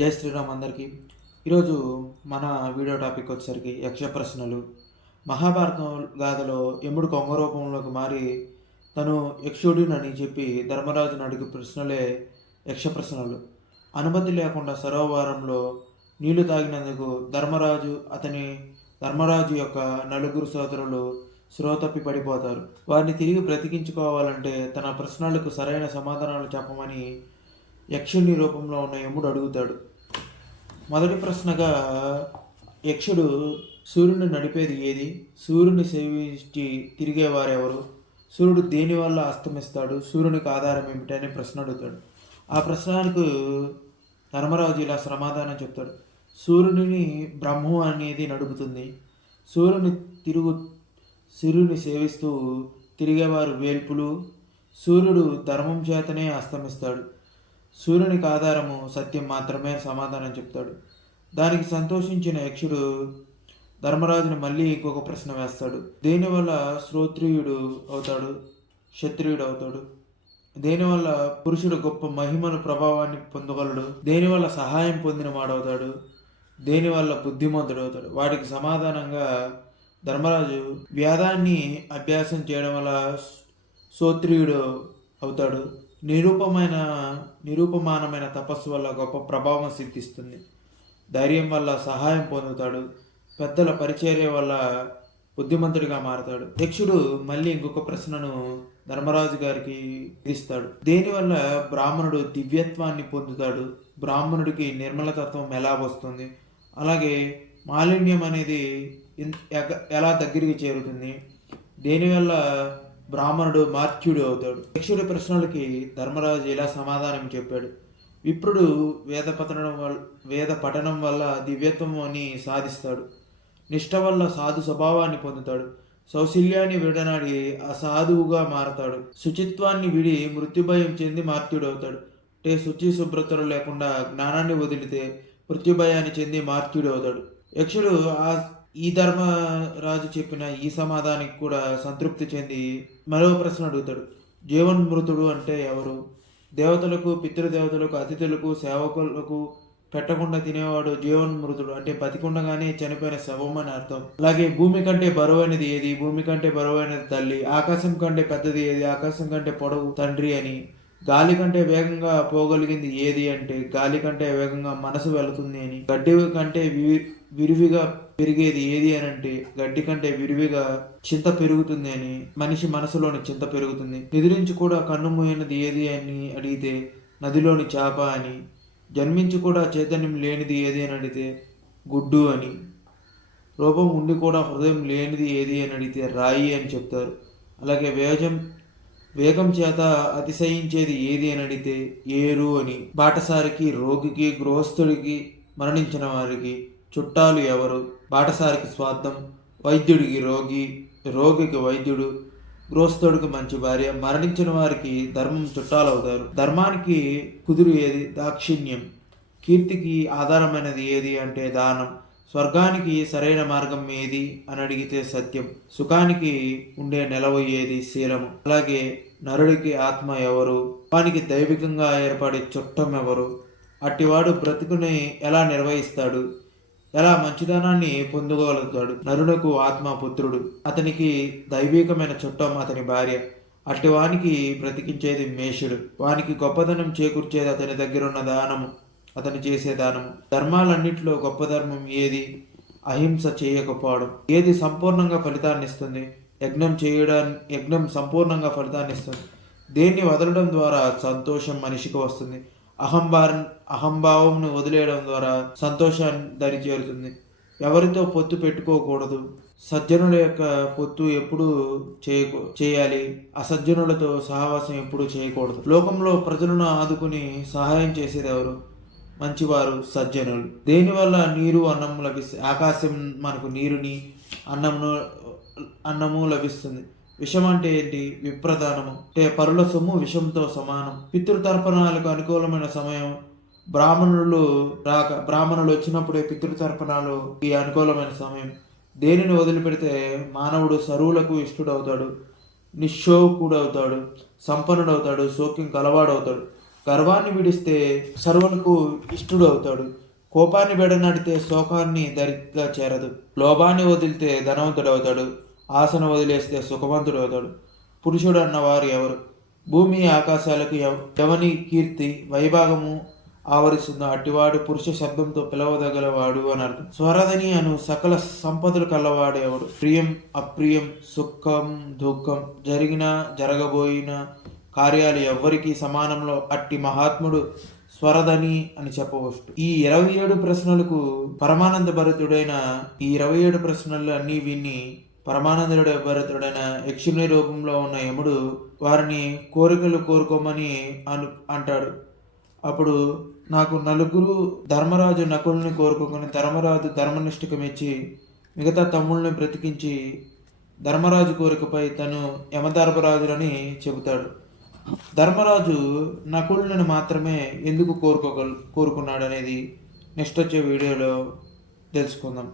జై శ్రీరామ్ అందరికీ. ఈరోజు మన వీడియో టాపిక్ వచ్చేసరికి యక్ష ప్రశ్నలు. మహాభారతం గాథలో యముడు కొంగ రూపంలోకి మారి తను యక్షుడినని చెప్పి ధర్మరాజును అడిగే ప్రశ్నలే యక్ష ప్రశ్నలు. అనుమతి లేకుండా సరోవరంలో నీళ్లు తాగినందుకు ధర్మరాజు యొక్క నలుగురు సోదరులు స్పృహ తప్పి పడిపోతారు. వారిని తిరిగి బ్రతికించుకోవాలంటే తన ప్రశ్నలకు సరైన సమాధానాలు చెప్పమని యక్షుని రూపంలో ఉన్న యముడు అడుగుతాడు. మొదటి ప్రశ్నగా యక్షుడు సూర్యుని నడిపేది ఏది, సూర్యుని సేవించి తిరిగేవారెవరు, సూర్యుడు దేనివల్ల అస్తమిస్తాడు, సూర్యునికి ఆధారం ఏమిటి అనే ప్రశ్న అడుగుతాడు. ఆ ప్రశ్నకు ధర్మరాజు ఇలా సమాధానం చెప్తాడు. సూర్యుని బ్రహ్మం అనేది నడుపుతుంది. సూర్యుని సేవిస్తూ తిరిగేవారు వేల్పులు. సూర్యుడు ధర్మం చేతనే అస్తమిస్తాడు. సూర్యునికి ఆధారము సత్యం మాత్రమే సమాధానం చెప్తాడు. దానికి సంతోషించిన యక్షుడు ధర్మరాజుని మళ్ళీ ఇంకొక ప్రశ్న వేస్తాడు. దేనివల్ల శ్రోత్రియుడు అవుతాడు, క్షత్రియుడు అవుతాడు, దేనివల్ల పురుషుడు గొప్ప మహిమను ప్రభావాన్ని పొందగలడు, దేనివల్ల సహాయం పొందిన వాడవుతాడు, దేనివల్ల బుద్ధిమంతుడు అవుతాడు. వాటికి సమాధానంగా ధర్మరాజు వేదాన్ని అభ్యాసం చేయడం వల్ల శ్రోత్రియుడు అవుతాడు, నిరూపమానమైన తపస్సు వల్ల గొప్ప ప్రభావం సిద్ధిస్తుంది, ధైర్యం వల్ల సహాయం పొందుతాడు, పెద్దల పరిచర్య వల్ల బుద్ధిమంతుడిగా మారతాడు. యక్షుడు మళ్ళీ ఇంకొక ప్రశ్నను ధర్మరాజు గారికి ఇస్తాడు. దేనివల్ల బ్రాహ్మణుడు దివ్యత్వాన్ని పొందుతాడు, బ్రాహ్మణుడికి నిర్మలతత్వం ఎలా వస్తుంది, అలాగే మాలిన్యం అనేది ఎలా దగ్గరికి చేరుతుంది, దేనివల్ల బ్రాహ్మణుడు మార్త్యుడు అవుతాడు. యక్షుడి ప్రశ్నలకి ధర్మరాజు ఇలా సమాధానం చెప్పాడు. విప్రుడు వేద పఠనం వల్ల దివ్యత్వం అని సాధిస్తాడు, నిష్ఠ వల్ల సాధు స్వభావాన్ని పొందుతాడు, సౌశల్యాన్ని విడనాడి అసాధువుగా మారతాడు, శుచిత్వాన్ని విడి మృత్యుభయం చెంది మార్త్యుడు అవుతాడు. అంటే శుచి శుభ్రతలు లేకుండా జ్ఞానాన్ని వదిలితే మృత్యుభయాన్ని చెంది మార్త్యుడు అవుతాడు. యక్షుడు ఈ ధర్మరాజు చెప్పిన ఈ సమాధానానికి కూడా సంతృప్తి చెంది మరో ప్రశ్న అడుగుతాడు. జీవన్మృతుడు అంటే ఎవరు? దేవతలకు, పితృదేవతలకు, అతిథులకు, సేవకులకు పెట్టకుండా తినేవాడు జీవన్మృతుడు. అంటే బతికుండగానే చనిపోయిన శవం అని అర్థం. అలాగే భూమి కంటే బరువైనది ఏది? భూమి కంటే బరువైనది తల్లి. ఆకాశం కంటే పెద్దది ఏది? ఆకాశం కంటే పొడవు తండ్రి అని. గాలి కంటే వేగంగా పోగలిగింది ఏది? అంటే గాలి కంటే వేగంగా మనసు వెళుతుంది అని. గడ్డి కంటే విరివిగా పెరిగేది ఏది అని అంటే గడ్డి కంటే విరివిగా చింత పెరుగుతుంది అని. మనిషి మనసులోని చింత పెరుగుతుంది. నిద్రించి కూడా కన్ను మూయనది ఏది అని అడిగితే నదిలోని చేప అని. జన్మించి కూడా చైతన్యం లేనిది ఏది అని అడిగితే గుడ్డు అని. రూపం ఉండి కూడా హృదయం లేనిది ఏది అని అడిగితే రాయి అని చెప్తారు. అలాగే వేగం చేత అతిశయించేది ఏది అని అడిగితే ఏరు అని. బాటసారికి, రోగికి, గృహస్థుడికి, మరణించిన వారికి చుట్టాలు ఎవరు? బాటసారికి స్వార్థం, వైద్యుడికి రోగి, రోగికి వైద్యుడు, గృహస్థుడికి మంచి భార్య, మరణించిన వారికి ధర్మం చుట్టాలవుతారు. ధర్మానికి కుదురు ఏది? దాక్షిణ్యం. కీర్తికి ఆధారమైనది ఏది అంటే దానం. స్వర్గానికి సరైన మార్గం ఏది అని అడిగితే సత్యం. సుఖానికి ఉండే నిలవ ఏది? శీలము. అలాగే నరుడికి ఆత్మ ఎవరు? వానికి దైవికంగా ఏర్పడే చుట్టం ఎవరు? అట్టివాడు బ్రతుకుని ఎలా నిర్వహిస్తాడు? ఎలా మంచిదనాన్ని పొందగలుగుతాడు? నరునకు ఆత్మ పుత్రుడు, అతనికి దైవికమైన చుట్టం అతని భార్య. అట్టి వానికి బ్రతికించేది మేషుడు. వానికి గొప్పదనం చేకూర్చేది అతని దగ్గర ఉన్న దానము, అతను చేసే దానము. ధర్మాలన్నింటిలో గొప్ప ధర్మం ఏది? అహింస చేయకపోవడం. ఏది సంపూర్ణంగా ఫలితాన్ని ఇస్తుంది? యజ్ఞం సంపూర్ణంగా ఫలితాన్ని ఇస్తుంది. దేన్ని వదలడం ద్వారా సంతోషం మనిషికి వస్తుంది? అహంభావంను వదిలేయడం ద్వారా సంతోషాన్ని దరి చేరుతుంది. ఎవరితో పొత్తు పెట్టుకోకూడదు? సజ్జనుల యొక్క పొత్తు ఎప్పుడు చేయాలి? అసజ్జనులతో సహవాసం ఎప్పుడు చేయకూడదు. లోకంలో ప్రజలను ఆదుకుని సహాయం చేసేది ఎవరు? మంచివారు, సజ్జనులు. దేనివల్ల నీరు, అన్నము లభిస్తుంది? ఆకాశం మనకు నీరుని, అన్నము లభిస్తుంది. విషం అంటే ఏంటి? విప్రదానము. అంటే పరుల సొమ్ము విషంతో సమానం. పితృతర్పణాలకు అనుకూలమైన సమయం. బ్రాహ్మణులు వచ్చినప్పుడే పితృతర్పణాలు అనుకూలమైన సమయం. దేనిని వదిలిపెడితే మానవుడు సరువులకు ఇష్టడవుతాడు, నిశ్శోకుడవుతాడు, సంపన్నుడవుతాడు, సౌఖ్యం కలవాడవుతాడు. గర్వాన్ని విడిస్తే సర్వులకు ఇష్టుడు అవుతాడు. కోపాన్ని వెడనాడితే శోకాన్ని దరిగా చేరదు. లోభాన్ని వదిలితే ధనవంతుడు అవుతాడు. ఆశను వదిలేస్తే సుఖవంతుడు అవుతాడు. పురుషుడు అన్నవారు ఎవరు? భూమి ఆకాశాలకు ఎవని కీర్తి వైభాగము ఆవరిస్తుందో అట్టివాడు పురుష శబ్దంతో పిలవదగలవాడు అని అర్థం. స్వరధని అను సకల సంపదలు కలవాడు ఎవడు? ప్రియం అప్రియం సుఖం దుఃఖం జరిగిన జరగబోయిన కార్యాలు ఎవ్వరికీ సమానంలో అట్టి మహాత్ముడు స్వరధని అని చెప్పవచ్చు. ఈ 27 ప్రశ్నలకు పరమానంద భరితుడైన ఈ 27 ప్రశ్నలు అన్నీ విని పరమానందుడు భరితుడైన యక్షుని రూపంలో ఉన్న యముడు వారిని కోరికలు కోరుకోమని అంటాడు. అప్పుడు నాకు నలుగురు ధర్మరాజు నకుల్ని కోరుకోకొని ధర్మరాజు ధర్మనిష్ఠకు మెచ్చి మిగతా తమ్ముళ్ళని బ్రతికించి ధర్మరాజు కోరికపై తను యమధర్మరాజులని చెబుతాడు. ధర్మరాజు నకులుని మాత్రమే ఎందుకు కోరుకున్నాడు అనేది నెక్స్ట్ వచ్చే వీడియోలో తెలుసుకుందాం.